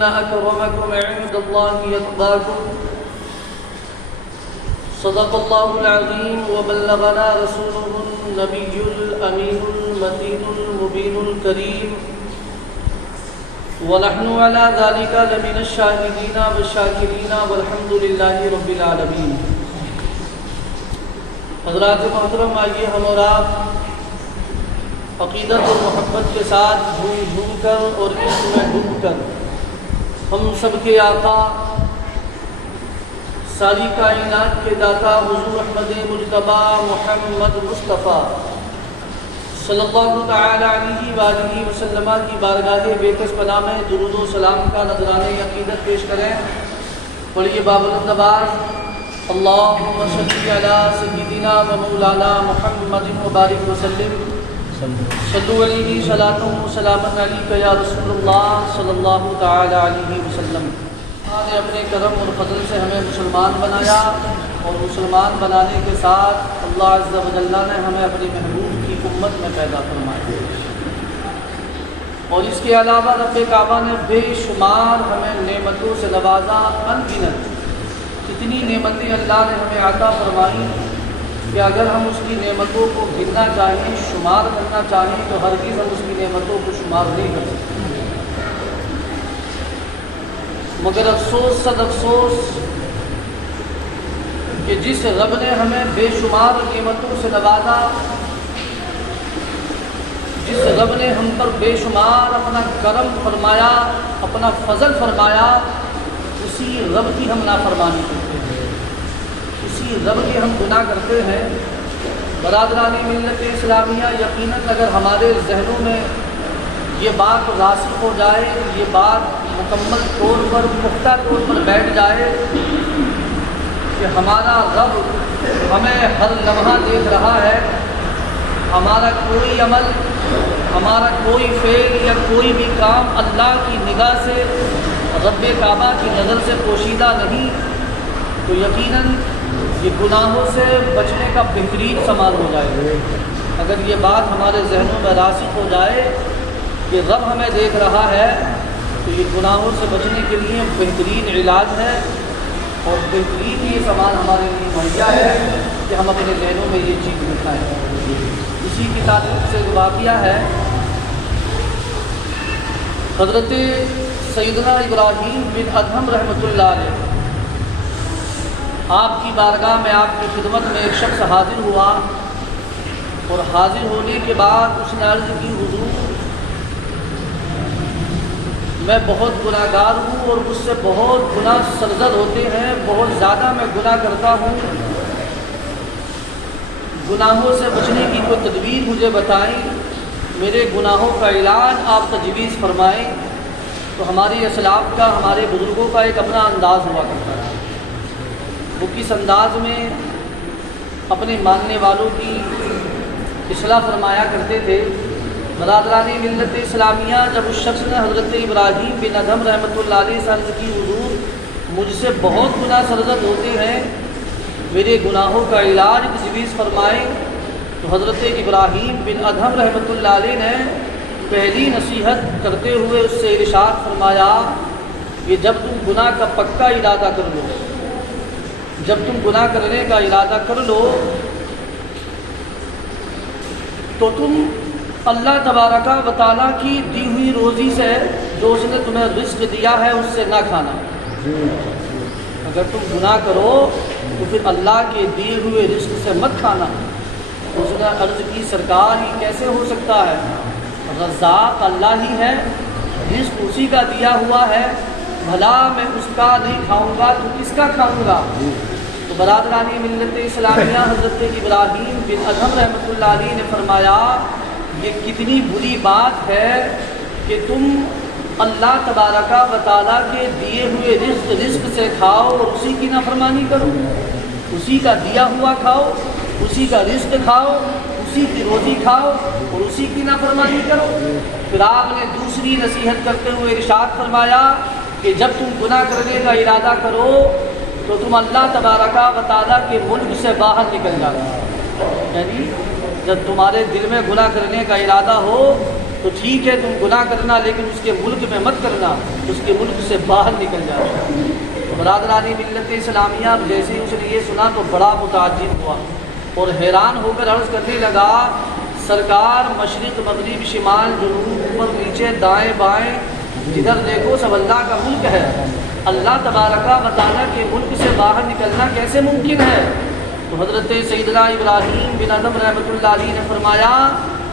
إن أكرمكم عند الله يتقاكم. صدق الله العظيم وبلغنا رسوله النبي الأمين المتين المبين الكريم، ونحن على ذلك لمن الشاهدين والشاكرين والحمد لله رب العالمين. حضرات محترم، آئیے ہم اور آپ عقیدت اور محبت کے ساتھ جھوم جھوم کر اور عشق میں ڈوب کر ہم سب کے آقا ساری کائنات کے داتا حضور احمد مجتبی محمد مصطفیٰ صلی اللہ تعالی علیہ وآلہ وسلم کی بارگاہ بےکس پناہ میں درود و سلام کا نذرانہ عقیدت پیش کریں. پڑھیے بابرکت آواز اللہم صلی علی سیدنا و مولانا محمد مبارک وسلم. صلو علیہ صلاۃ و سلام علیک یا رسول اللہ صلی اللہ تعالی علیہ وسلم. اللہ نے اپنے کرم اور فضل سے ہمیں مسلمان بنایا، اور مسلمان بنانے کے ساتھ اللہ عز و جل نے ہمیں اپنے محبوب کی امت میں پیدا فرمایا. اور اس کے علاوہ رب کعبہ نے بے شمار ہمیں نعمتوں سے نوازا. ان گنت اتنی نعمتیں اللہ نے ہمیں عطا فرمائی کہ اگر ہم اس کی نعمتوں کو گننا چاہیں، شمار کرنا چاہیں، تو ہرگز ہم اس کی نعمتوں کو شمار نہیں کر سکتے. مگر افسوس صد افسوس کہ جس رب نے ہمیں بے شمار نعمتوں سے نوازا، جس رب نے ہم پر بے شمار اپنا کرم فرمایا، اپنا فضل فرمایا، اسی رب کی ہم نافرمانی کرتے ہیں، اسی رب کے ہم گناہ کرتے ہیں. برادران ملت اسلامیہ، یقیناً اگر ہمارے ذہنوں میں یہ بات راسخ ہو جائے، یہ بات مکمل طور پر پختہ طور پر بیٹھ جائے کہ ہمارا رب ہمیں ہر لمحہ دیکھ رہا ہے، ہمارا کوئی عمل، ہمارا کوئی فعل یا کوئی بھی کام اللہ کی نگاہ سے، رب کعبہ کی نظر سے پوشیدہ نہیں، تو یقیناً یہ گناہوں سے بچنے کا بہترین سامان ہو جائے گا. اگر یہ بات ہمارے ذہنوں میں راسخ ہو جائے کہ رب ہمیں دیکھ رہا ہے، تو یہ گناہوں سے بچنے کے لیے بہترین علاج ہے، اور بہترین یہ سامان ہمارے لیے مہیا ہے کہ ہم اپنے ذہنوں میں یہ چیز بٹھائیں. اسی کی تعلق سے ایک واقعہ ہے. حضرت سیدنا ابراہیم بن ادھم رحمۃ اللہ علیہ، آپ کی بارگاہ میں، آپ کی خدمت میں ایک شخص حاضر ہوا، اور حاضر ہونے کے بعد اس نے عرض کی، حضور میں بہت گناہ گار ہوں اور مجھ سے بہت گناہ سرزد ہوتے ہیں، بہت زیادہ میں گناہ کرتا ہوں، گناہوں سے بچنے کی کوئی تدبیر مجھے بتائیں، میرے گناہوں کا علاج آپ تجویز فرمائیں. تو ہماری اسلاف کا، ہمارے بزرگوں کا ایک اپنا انداز ہوا کرتا ہے. وہ کس انداز میں اپنے ماننے والوں کی اصلاح فرمایا کرتے تھے. برادران ملت اسلامیہ، جب اس شخص نے حضرت ابراہیم بن ادھم رحمۃ اللہ علیہ سے عرض کی، حضور مجھ سے بہت گناہ سرزد ہوتے ہیں، میرے گناہوں کا علاج تجویز فرمائیں، تو حضرت ابراہیم بن ادھم رحمۃ اللہ علیہ نے پہلی نصیحت کرتے ہوئے اس سے ارشاد فرمایا کہ جب تم گناہ کا پکا ارادہ کر لو، جب تم گناہ کرنے کا ارادہ کر لو، تو تم اللہ تبارک و تعالیٰ کی دی ہوئی روزی سے، جو اس نے تمہیں رزق دیا ہے، اس سے نہ کھانا. اگر تم گناہ کرو تو پھر اللہ کے دیے ہوئے رزق سے مت کھانا. اس نے عرض کی، سرکار یہ کیسے ہو سکتا ہے؟ رزاق اللہ ہی ہے، رزق اسی کا دیا ہوا ہے، بھلا میں اس کا نہیں کھاؤں گا تو کس کا کھاؤں گا؟ تو برادرانی ملت اسلامیہ، حضرت ابراہیم بن ادھم رحمۃ اللہ علیہ نے فرمایا، یہ کتنی بری بات ہے کہ تم اللہ تبارک و تعالیٰ کے دیے ہوئے رزق سے کھاؤ اور اسی کی نافرمانی کرو، اسی کا دیا ہوا کھاؤ، اسی کا رزق کھاؤ، اسی کی روزی کھاؤ اور اسی کی نافرمانی کرو. پھر آپ نے دوسری نصیحت کرتے ہوئے ارشاد فرمایا کہ جب تم گناہ کرنے کا ارادہ کرو تو تم اللہ تبارک و تعالیٰ کے ملک سے باہر نکل جانا. یعنی جب تمہارے دل میں گناہ کرنے کا ارادہ ہو تو ٹھیک ہے تم گناہ کرنا، لیکن اس کے ملک میں مت کرنا، اس کے ملک سے باہر نکل جانا۔ برادران ملت اسلامیہ جیسے اس نے یہ سنا تو بڑا متعجب ہوا اور حیران ہو کر عرض کرنے لگا، سرکار مشرق مغرب شمال جنوب اوپر نیچے دائیں بائیں جدھر دیکھو سب اللہ کا ملک ہے، اللہ تبارک و تعالیٰ کے ملک سے باہر نکلنا کیسے ممکن ہے؟ تو حضرت سیدنا ابراہیم بن ادھم رحمۃ اللہ علیہ نے فرمایا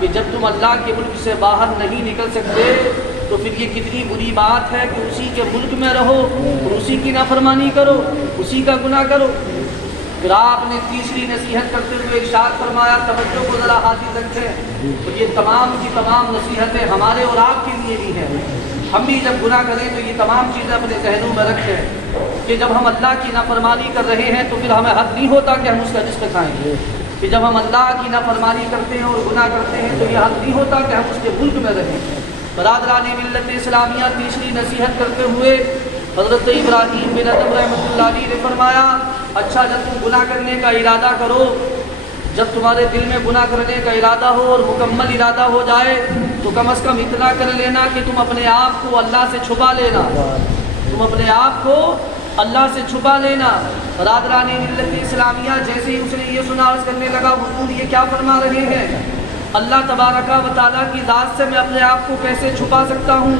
کہ جب تم اللہ کے ملک سے باہر نہیں نکل سکتے تو پھر یہ کتنی بری بات ہے کہ اسی کے ملک میں رہو اور اسی کی نافرمانی کرو، اسی کا گناہ کرو۔ پھر آپ نے تیسری نصیحت کرتے ہوئے ارشاد فرمایا، توجہ کو ذرا حاضر رکھیں، تو یہ تمام کی تمام نصیحتیں ہمارے اور آپ کے لیے بھی ہیں۔ ہم بھی جب گناہ کریں تو یہ تمام چیزیں اپنے ذہنوں میں رکھیں کہ جب ہم اللہ کی نافرمانی کر رہے ہیں تو پھر ہمیں حق نہیں ہوتا کہ ہم اس کا رزق کھائیں گے، کہ جب ہم اللہ کی نافرمانی کرتے ہیں اور گناہ کرتے ہیں تو یہ حق نہیں ہوتا کہ ہم اس کے ملک میں رہیں۔ برادران ملت اسلامیہ تیسری نصیحت کرتے ہوئے حضرت ابراہیم بن ادھم رحمۃ اللہ علیہ نے فرمایا، اچھا جب تم گناہ کرنے کا ارادہ کرو، جب تمہارے دل میں گناہ کرنے کا ارادہ ہو اور مکمل ارادہ ہو جائے تو کم از کم اتنا کر لینا کہ تم اپنے آپ کو اللہ سے چھپا لینا، تم اپنے آپ کو اللہ سے چھپا لینا۔ برادران ملت اسلامیہ جیسے ہی اس نے یہ سنا عرض کرنے لگا، حضور یہ کیا فرما رہے ہیں؟ اللہ تبارک و تعالیٰ کی ذات سے میں اپنے آپ کو کیسے چھپا سکتا ہوں؟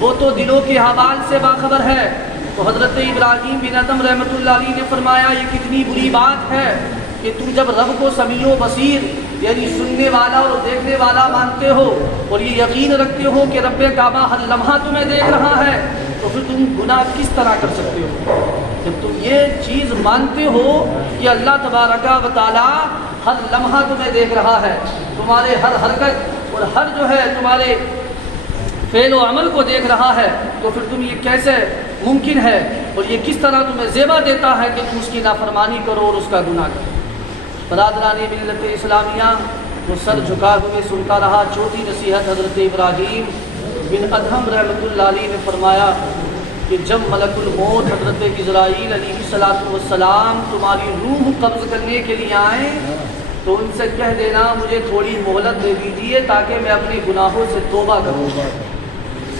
وہ تو دلوں کے حوال سے باخبر ہے۔ تو حضرت ابراہیم بن ادھم رحمۃ اللہ علیہ نے فرمایا، یہ کتنی بری بات ہے کہ تم جب رب کو سمیع و بصیر یعنی سننے والا اور دیکھنے والا مانتے ہو اور یہ یقین رکھتے ہو کہ رب کعبہ ہر لمحہ تمہیں دیکھ رہا ہے، تو پھر تم گناہ کس طرح کر سکتے ہو؟ جب تم یہ چیز مانتے ہو کہ اللہ تبارک و تعالیٰ ہر لمحہ تمہیں دیکھ رہا ہے، تمہارے ہر حرکت اور ہر جو ہے تمہارے فعل و عمل کو دیکھ رہا ہے، تو پھر تم یہ کیسے ممکن ہے اور یہ کس طرح تمہیں زیبا دیتا ہے کہ تم اس کی نافرمانی کرو اور اس کا گناہ کرو؟ برادران ملت اسلامیہ وہ سر جھکا ہوئے سنتا رہا۔ چوتھی نصیحت حضرت ابراہیم بن ادھم رحمۃ اللہ علیہ نے فرمایا کہ جب ملک الموت حضرت عزرائیل علیہ السلام تمہاری روح قبض کرنے کے لیے آئیں تو ان سے کہہ دینا مجھے تھوڑی مہلت دے دیجیے تاکہ میں اپنے گناہوں سے توبہ کروں۔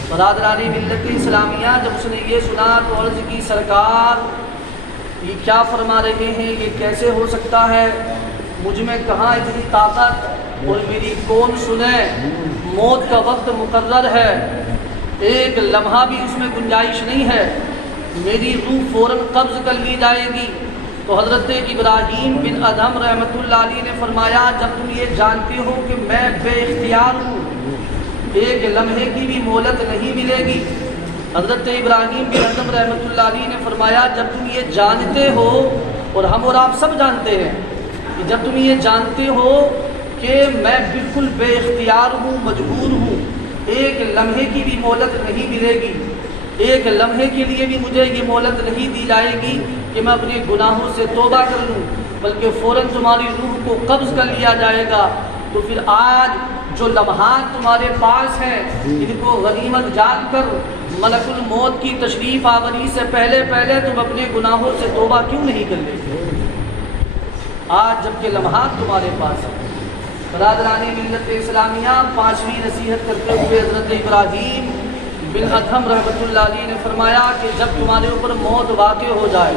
برادران ملت اسلامیہ جب اس نے یہ سنا تو عرض کی، سرکار یہ کیا فرما رہے ہیں؟ یہ کیسے ہو سکتا ہے؟ مجھ میں کہاں اتنی طاقت اور میری کون سنے؟ موت کا وقت مقرر ہے، ایک لمحہ بھی اس میں گنجائش نہیں ہے، میری روح فوراً قبض کر لی جائے گی۔ تو حضرت ابراہیم بن ادھم رحمۃ اللہ علیہ نے فرمایا، جب تم یہ جانتے ہو کہ میں بے اختیار ہوں، ایک لمحے کی بھی مہلت نہیں ملے گی۔ حضرت ابراہیم بن ادھم رحمۃ اللہ علیہ نے فرمایا، جب تم یہ جانتے ہو اور ہم اور آپ سب جانتے ہیں کہ جب تم یہ جانتے ہو کہ میں بالکل بے اختیار ہوں، مجبور ہوں، ایک لمحے کی بھی مہلت نہیں ملے گی، ایک لمحے کے لیے بھی مجھے یہ مہلت نہیں دی جائے گی کہ میں اپنے گناہوں سے توبہ کر لوں، بلکہ فوراً تمہاری روح کو قبض کر لیا جائے گا، تو پھر آج جو لمحات تمہارے پاس ہیں ان کو غنیمت جان کر ملک الموت کی تشریف آوری سے پہلے تم اپنے گناہوں سے توبہ کیوں نہیں کر لیتے؟ آج جب کہ لمحات تمہارے پاس ہیں۔ برادران ملت اسلامیہ پانچویں نصیحت کرتے ہوئے حضرت ابراہیم بن ادھم رحمۃ اللہ علیہ نے فرمایا کہ جب تمہارے اوپر موت واقع ہو جائے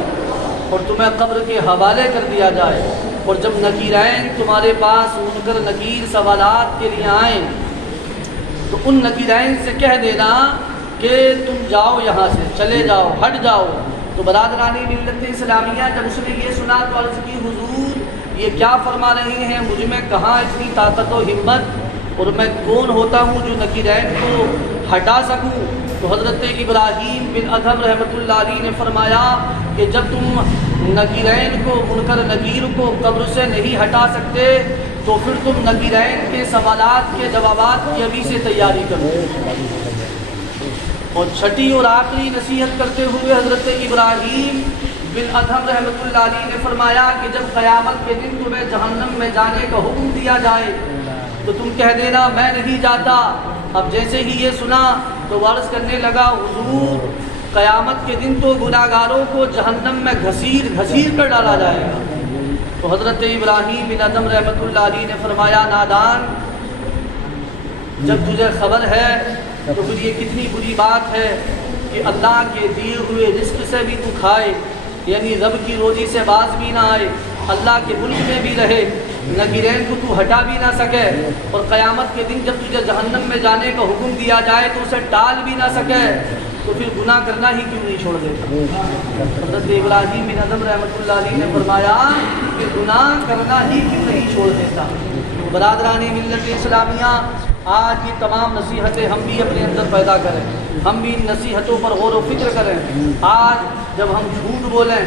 اور تمہیں قبر کے حوالے کر دیا جائے اور جب نکیرین تمہارے پاس منکر نکیر سوالات کے لیے آئیں تو ان نکیرین سے کہہ دینا کہ تم جاؤ، یہاں سے چلے جاؤ، ہٹ جاؤ۔ تو برادران ملت اسلامیہ جب اس نے یہ سنا تو عرض کی، حضور یہ کیا فرما رہے ہیں؟ مجھ میں کہاں اتنی طاقت و ہمت، اور میں کون ہوتا ہوں جو نکیرین کو ہٹا سکوں؟ تو حضرت ابراہیم بن ادھم رحمۃ اللہ علیہ نے فرمایا کہ جب تم نکیرین کو، منکر نکیر کو قبر سے نہیں ہٹا سکتے تو پھر تم نکیرین کے سوالات کے جوابات کی ابھی سے تیاری کرو۔ اور چھٹی اور آخری نصیحت کرتے ہوئے حضرت ابراہیم بن ادھم رحمۃ اللہ علیہ نے فرمایا کہ جب قیامت کے دن تمہیں جہنم میں جانے کا حکم دیا جائے تو تم کہہ دینا میں نہیں جاتا۔ اب جیسے ہی یہ سنا تو عرض کرنے لگا، حضور قیامت کے دن تو گناہگاروں کو جہنم میں گھسیٹ کر ڈالا جائے گا۔ تو حضرت ابراہیم بن ادھم رحمۃ اللہ علیہ نے فرمایا، نادان جب تجھے خبر ہے تو پھر یہ کتنی بری بات ہے کہ اللہ کے دیے ہوئے رزق سے بھی تو کھائے، یعنی رب کی روزی سے باز بھی نہ آئے، اللہ کے ملک میں بھی رہے، نگیرین کو تو ہٹا بھی نہ سکے، اور قیامت کے دن جب تجھے جہنم میں جانے کا حکم دیا جائے تو اسے ٹال بھی نہ سکے، تو پھر گناہ کرنا ہی کیوں نہیں چھوڑ دیتا؟ حضرت ابراہیم بن ادم رحمۃ اللہ علیہ نے فرمایا کہ گناہ کرنا ہی کیوں نہیں چھوڑ دیتا؟ برادران ملت اسلامیہ، آج یہ تمام نصیحتیں ہم بھی اپنے اندر پیدا کریں، ہم بھی ان نصیحتوں پر غور و فکر کریں۔ آج جب ہم جھوٹ بولیں،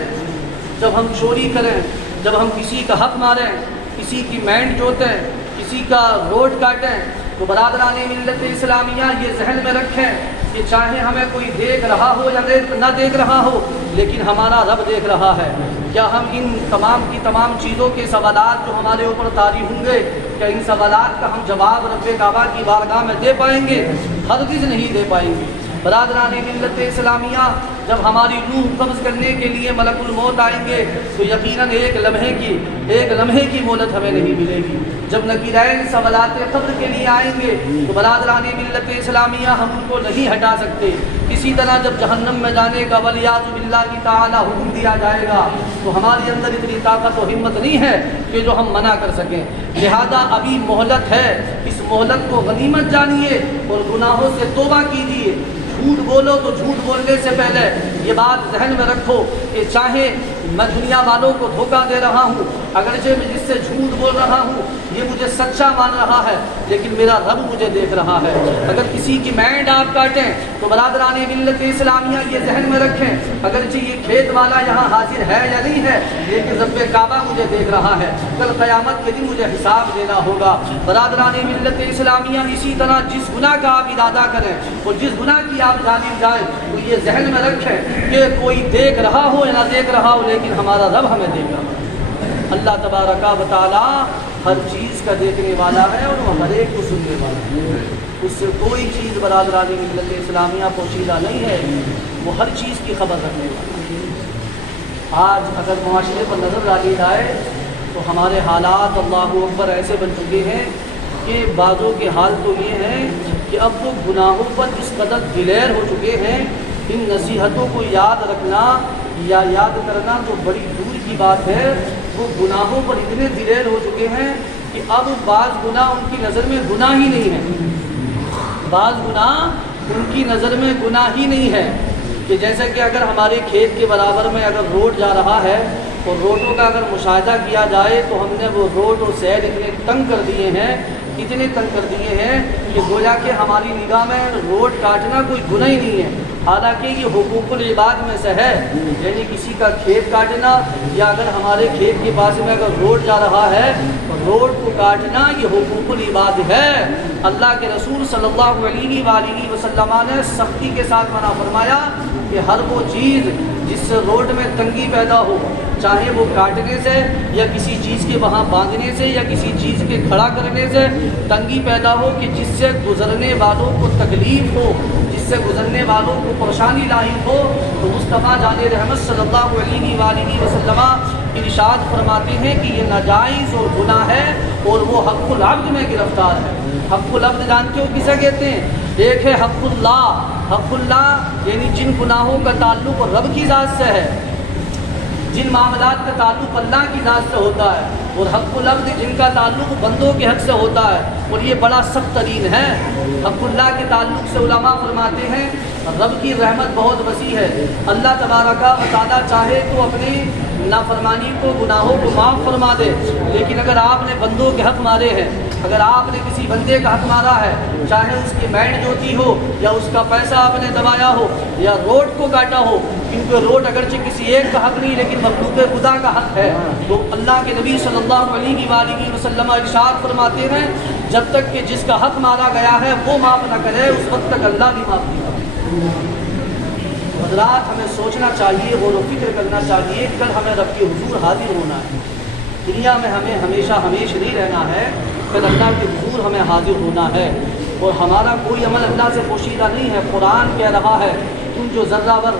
جب ہم چوری کریں، جب ہم کسی کا حق ماریں، کسی کی مینڈ جوتیں، کسی کا روڈ کاٹیں، تو برادران ملت اسلامیہ یہ ذہن میں رکھیں کہ چاہے ہمیں کوئی دیکھ رہا ہو یا نہ دیکھ رہا ہو، لیکن ہمارا رب دیکھ رہا ہے۔ کیا ہم ان تمام کی تمام چیزوں کے سوالات جو ہمارے اوپر طاری ہوں گے، کیا ان سوالات کا ہم جواب رب کعبہ کی بارگاہ میں دے پائیں گے؟ ہرگز نہیں دے پائیں گے۔ برادران ملت اسلامیہ، جب ہماری روح قبض کرنے کے لیے ملک الموت آئیں گے تو یقیناً ایک لمحے کی مہلت ہمیں نہیں ملے گی۔ جب نکیرین سوالات قبر کے لیے آئیں گے تو برادران ملت اسلامیہ ہم ان کو نہیں ہٹا سکتے۔ کسی طرح جب جہنم میں جانے کا ولیعاذ باللہ کی تعالی حکم دیا جائے گا تو ہمارے اندر اتنی طاقت و ہمت نہیں ہے کہ جو ہم منع کر سکیں۔ لہذا ابھی مہلت ہے، اس مہلت کو غنیمت جانیے اور گناہوں سے توبہ کیجیے۔ جھوٹ بولو تو جھوٹ بولنے سے پہلے یہ بات ذہن میں رکھو کہ چاہے میں دنیا والوں کو دھوکہ دے رہا ہوں، اگرچہ میں جس سے جھوٹ بول رہا ہوں یہ مجھے سچا مان رہا ہے، لیکن میرا رب مجھے دیکھ رہا ہے۔ اگر کسی کی مینڈ آپ کاٹیں تو برادران ملت اسلامیہ یہ ذہن میں رکھیں، اگرچہ یہ کھیت والا یہاں حاضر ہے یا نہیں ہے، لیکن رب کعبہ مجھے دیکھ رہا ہے، کل قیامت کے دن مجھے حساب دینا ہوگا۔ برادران ملت اسلامیہ، اسی طرح جس گناہ کا آپ ارادہ کریں اور جس گناہ کی آپ جانب جائیں تو یہ ذہن میں رکھیں کہ کوئی دیکھ رہا ہو یا نہ دیکھ رہا ہو، لیکن ہمارا رب ہمیں دیکھ رہا ہے۔ اللہ تبارک و تعالی ہر چیز کا دیکھنے والا ہے اور وہ ہر ایک کو سننے والا ہے، اس سے کوئی چیز برادران ملت اسلامیہ پوشیدہ نہیں ہے، وہ ہر چیز کی خبر رکھنے والا ہے۔ آج اگر معاشرے پر نظر ڈالی جائے تو ہمارے حالات اللہ اکبر ایسے بن چکے ہیں کہ بعضوں کے حال تو یہ ہیں کہ اب وہ گناہوں پر اس قدر دلیر ہو چکے ہیں، ان نصیحتوں کو یاد رکھنا یا یاد کرنا تو بڑی دور کی بات ہے، وہ گناہوں پر اتنے دلیر ہو چکے ہیں کہ اب بعض گناہ ان کی نظر میں گناہ ہی نہیں ہے، بعض گناہ ان کی نظر میں گناہ ہی نہیں ہے۔ کہ جیسے کہ اگر ہمارے کھیت کے برابر میں اگر روڈ جا رہا ہے اور روڈوں کا اگر مشاہدہ کیا جائے تو ہم نے وہ روڈ اور سیر اتنے تنگ کر دیے ہیں، اتنے تنگ کر دیے ہیں کہ گویا کہ ہماری نگاہ میں روڈ کاٹنا کوئی گناہ ہی نہیں ہے، حالانکہ یہ حقوق العباد میں سے ہے، یعنی کسی کا کھیت کاٹنا یا اگر ہمارے کھیت کے پاس میں اگر روڈ جا رہا ہے تو روڈ کو کاٹنا یہ حقوق العباد ہے۔ اللہ کے رسول صلی اللہ علیہ وآلہ وسلم نے سختی کے ساتھ منع فرمایا کہ ہر وہ چیز جس سے روڈ میں تنگی پیدا ہو، چاہے وہ کاٹنے سے یا کسی چیز کے وہاں باندھنے سے یا کسی چیز کے کھڑا کرنے سے تنگی پیدا ہو کہ جس سے گزرنے والوں کو تکلیف ہو، جس سے گزرنے والوں کو پریشانی لاحق ہو، تو مصطفیٰ جان رحمت صلی اللہ علیہ وآلہ وسلم ارشاد فرماتے ہیں کہ یہ ناجائز اور گناہ ہے اور وہ حق العبد میں گرفتار ہے۔ حق العبد جانتے ہو کسے کہتے ہیں؟ ایک ہے حق اللہ، حق اللہ یعنی جن گناہوں کا تعلق رب کی ذات سے ہے، جن معاملات کا تعلق اللہ کی ذات سے ہوتا ہے، اور حق العبد جن کا تعلق بندوں کے حق سے ہوتا ہے، اور یہ بڑا سخت ترین ہے۔ حق اللہ کے تعلق سے علماء فرماتے ہیں رب کی رحمت بہت وسیع ہے، اللہ تبارک و تعالیٰ چاہے تو اپنی نافرمانی کو گناہوں کو معاف فرما دے، لیکن اگر آپ نے بندوں کے حق مارے ہیں، اگر آپ نے کسی بندے کا حق مارا ہے، چاہے اس کی مینڈ جوتی ہو یا اس کا پیسہ آپ نے دبایا ہو یا روڈ کو کاٹا ہو، کیونکہ روڈ اگرچہ کسی ایک کا حق نہیں لیکن مخلوق خدا کا حق ہے، تو اللہ کے نبی صلی اللہ علیہ وآلہ وسلم ارشاد فرماتے ہیں جب تک کہ جس کا حق مارا گیا ہے وہ معاف نہ کرے اس وقت تک اللہ بھی معاف نہیں کرے۔ حضرات ہمیں سوچنا چاہیے، غور و فکر کرنا چاہیے، کل ہمیں رب کے حضور حاضر ہونا ہے، دنیا میں ہمیں ہمیشہ نہیں رہنا ہے، کل اللہ کے حضور ہمیں حاضر ہونا ہے، اور ہمارا کوئی عمل اللہ سے پوشیدہ نہیں ہے۔ قرآن کہہ رہا ہے تم جو ذرہ بر